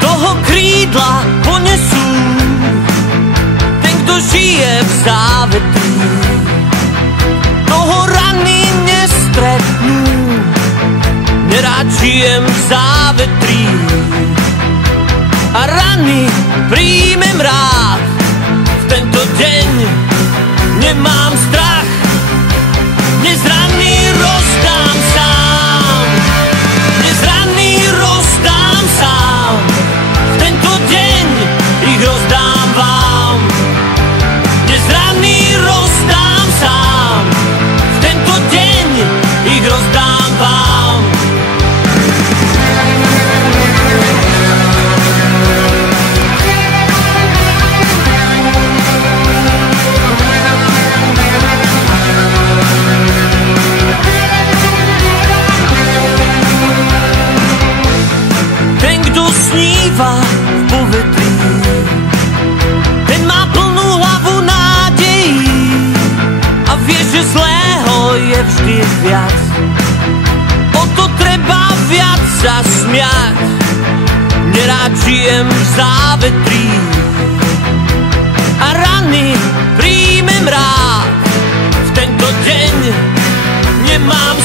Toho krídla ponesú, ten, kto žije v závetrí, toho rany nestretnú. Nerád žijem v závetrí a rany príjmem rád. V tento deň nemám strach, dnes rany rozdám sám. Dnes rany rozdám sám, v tento deň ich rozdám vám. Dnes rany rozdám sám, v tento deň ich rozdám vám. Sníva v povetrí, ten má plnú hlavu nádejí a vie, že zlého je vždy viac. O to treba viac zasmiať. Nerád žijem v závetrí a rany príjmem rád. V tento deň nemám